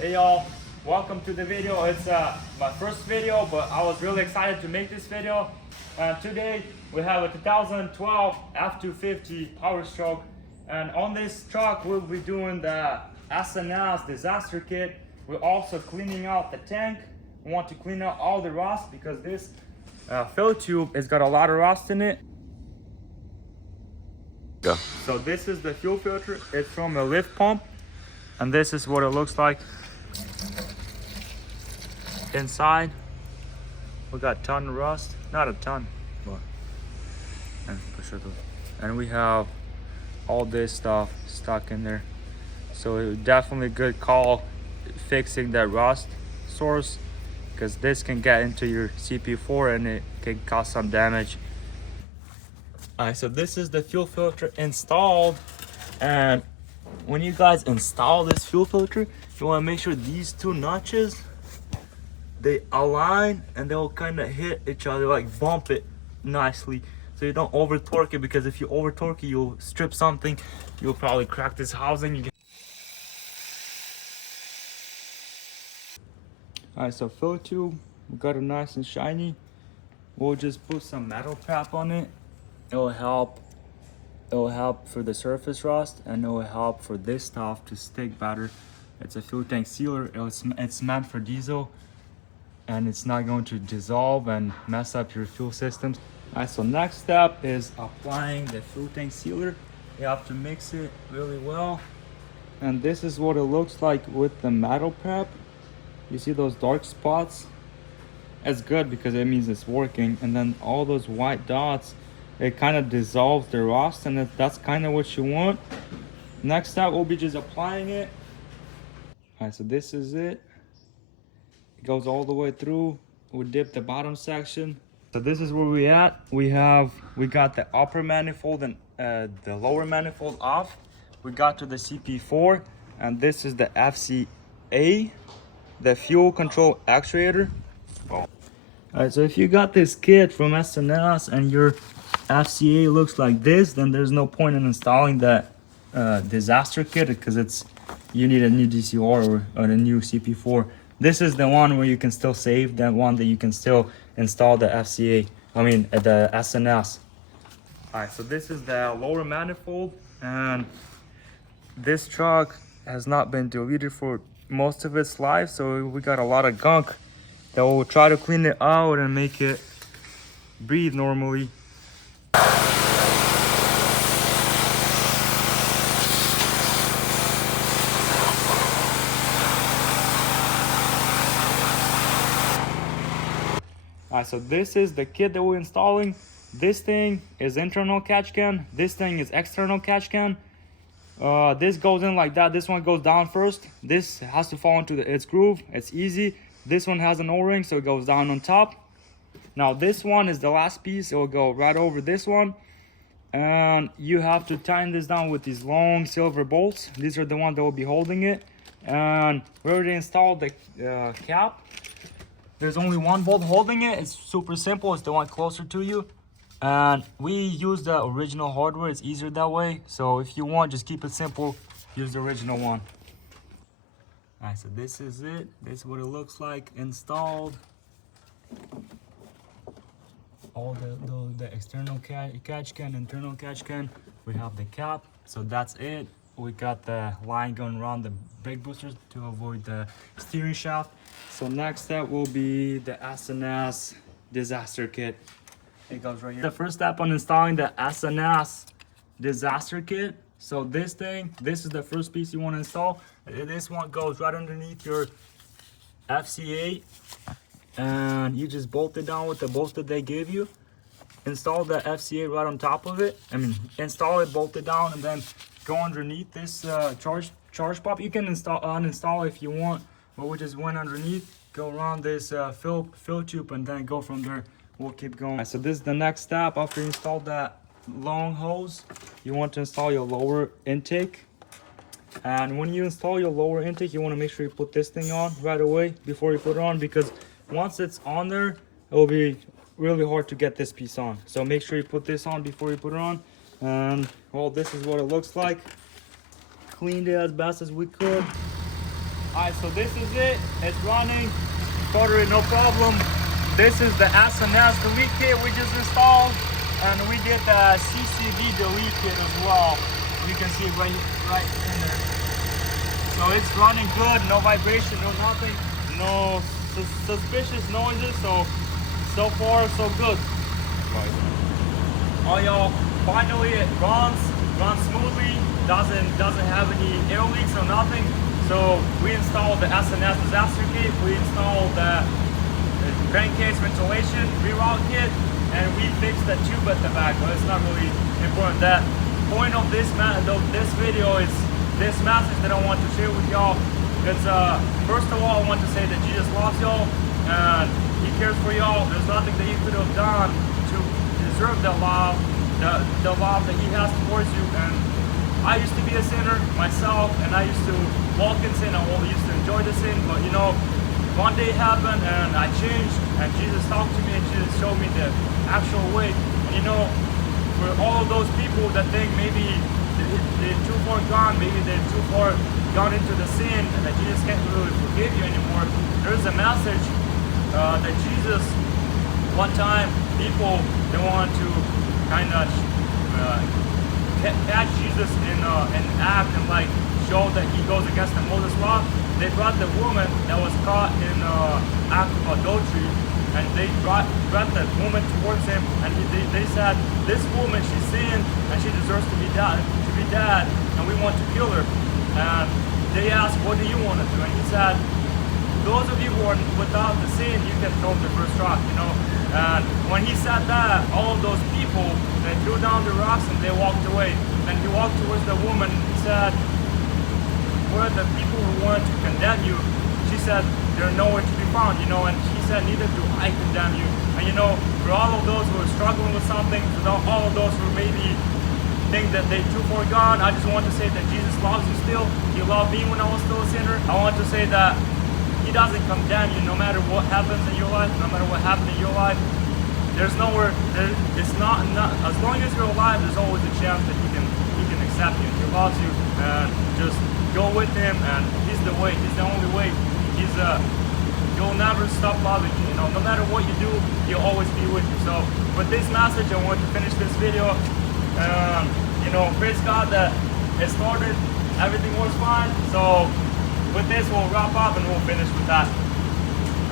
Hey y'all, welcome to the video. It's my first video, but I was really excited to make this video. Today we have a 2012 F-250 powerstroke, and on this truck we'll be doing the SNS disaster kit. We're also cleaning out the tank. We want to clean out all the rust because this fill tube has got a lot of rust in it. Go. So this is the fuel filter. It's from a lift pump, and this is what it looks like inside. We got a ton of rust, not a ton, but and we have all this stuff stuck in there. So it was definitely a good call fixing that rust source, because this can get into your CP4 and it can cause some damage. Alright, so this is the fuel filter installed, and when you guys install this fuel filter, you want to make sure these two notches, they align and they'll kind of hit each other, like bump it nicely, so you don't over torque it, because if you over torque it, you'll strip something, you'll probably crack this housing. Alright, so fill tube, we got it nice and shiny. We'll just put some metal prep on it. It'll help for the surface rust, and it will help for this stuff to stick better. It's a fuel tank sealer. It's meant for diesel, and it's not going to dissolve and mess up your fuel systems. All right, so next step is applying the fuel tank sealer. You have to mix it really well, and this is what it looks like with the metal prep. You see those dark spots? It's good because it means it's working, and then all those white dots, it kind of dissolves the rust, and that's kind of what you want. Next step will be just applying it. All right, so this is it. It goes all the way through. We dip the bottom section. So this is where we at. We got the upper manifold and the lower manifold off. We got to the CP4, and this is the FCA, the fuel control actuator. All right, so if you got this kit from SNS and your FCA looks like this, then there's no point in installing that disaster kit, because you need a new DCR or a new CP4. This is the one where you can still save, that one that you can still install the FCA, the SNS. All right, so this is the lower manifold, and this truck has not been deleted for most of its life, so we got a lot of gunk that we'll try to clean it out and make it breathe normally. Alright, so this is the kit that we're installing. This thing is internal catch can. This thing is external catch can. This goes in like that. This one goes down first. This has to fall into its groove. It's easy. This one has an O-ring, so it goes down on top. Now this one is the last piece. It will go right over this one, and you have to tighten this down with these long silver bolts. These are the ones that will be holding it. And we already installed the cap. There's only one bolt holding it. It's super simple. It's the one closer to you, and we use the original hardware. It's easier that way. So if you want, just keep it simple, use the original one. All right, so this is it. This is what it looks like installed. All the external catch can, internal catch can. We have the cap, so that's it. We got the line going around the brake boosters to avoid the steering shaft. So next step will be the SNS disaster kit. It goes right here. The first step on installing the SNS disaster kit. So this is the first piece you want to install. This one goes right underneath your FCA, and you just bolt it down with the bolts that they give you. Install the FCA right on top of it. Install it, bolt it down, and then go underneath this charge pop. You can uninstall if you want, but we just went underneath, go around this fill tube, and then go from there. We'll keep going. Right, so this is the next step. After you install that long hose, you want to install your lower intake. And when you install your lower intake, you want to make sure you put this thing on right away before you put it on, because once it's on there, it will be really hard to get this piece on. So make sure you put this on before you put it on. And well, this is what it looks like. Cleaned it as best as we could. Alright, so this is it. It's running. Started no problem. This is the SNS delete kit we just installed, and we did the CCV delete kit as well. You can see right in there. So it's running good. No vibration, no nothing, no suspicious noises. So far so good. Oh y'all, finally it runs smoothly. Doesn't have any air leaks or nothing. So we installed the SNS disaster kit, we installed the crankcase ventilation reroute kit, and we fixed the tube at the back, but it's not really important. The point of this video is this message that I want to share with y'all. It's first of all, I want to say that Jesus loves y'all and He cares for y'all. There's nothing that you could have done to deserve the love that He has towards you. And I used to be a sinner myself, and I used to walk in sin. I used to enjoy the sin, but you know, one day happened and I changed, and Jesus talked to me and Jesus showed me the actual way. And you know, for all of those people that think maybe they're too far gone, maybe they're too far gone into the sin, and that Jesus can't really forgive you anymore, there's a message that Jesus, one time, people, they want to kind of catch Jesus in an act and like show that he goes against the Moses law. They brought the woman that was caught in act of adultery, and they brought the woman towards him, and they said, this woman, she sinned and she deserves to be dead, and we want to kill her. And they asked, what do you want to do? And he said, those of you who are without the sin, you can throw the first rock, you know. And when he said that, all of those people, they threw down the rocks and they walked away. And he walked towards the woman and he said, where are the people who wanted to condemn you? She said, they're nowhere to be found, you know. And she said, neither do I condemn you. And you know, for all of those who are struggling with something, for all of those who maybe think that they're too far gone, I just want to say that Jesus loves you still. He loved me when I was still a sinner. I want to say that He doesn't condemn you no matter what happens in your life, no matter what happened in your life. There's nowhere, it's not, as long as you're alive, there's always a chance that He can accept you. He loves you, and just go with Him, and He's the way, He's the only way. You'll never stop loving you, you know, no matter what you do, He'll always be with you. So with this message, I want to finish this video. You know, praise God that it started, everything was fine. So with this, we'll wrap up and we'll finish with that.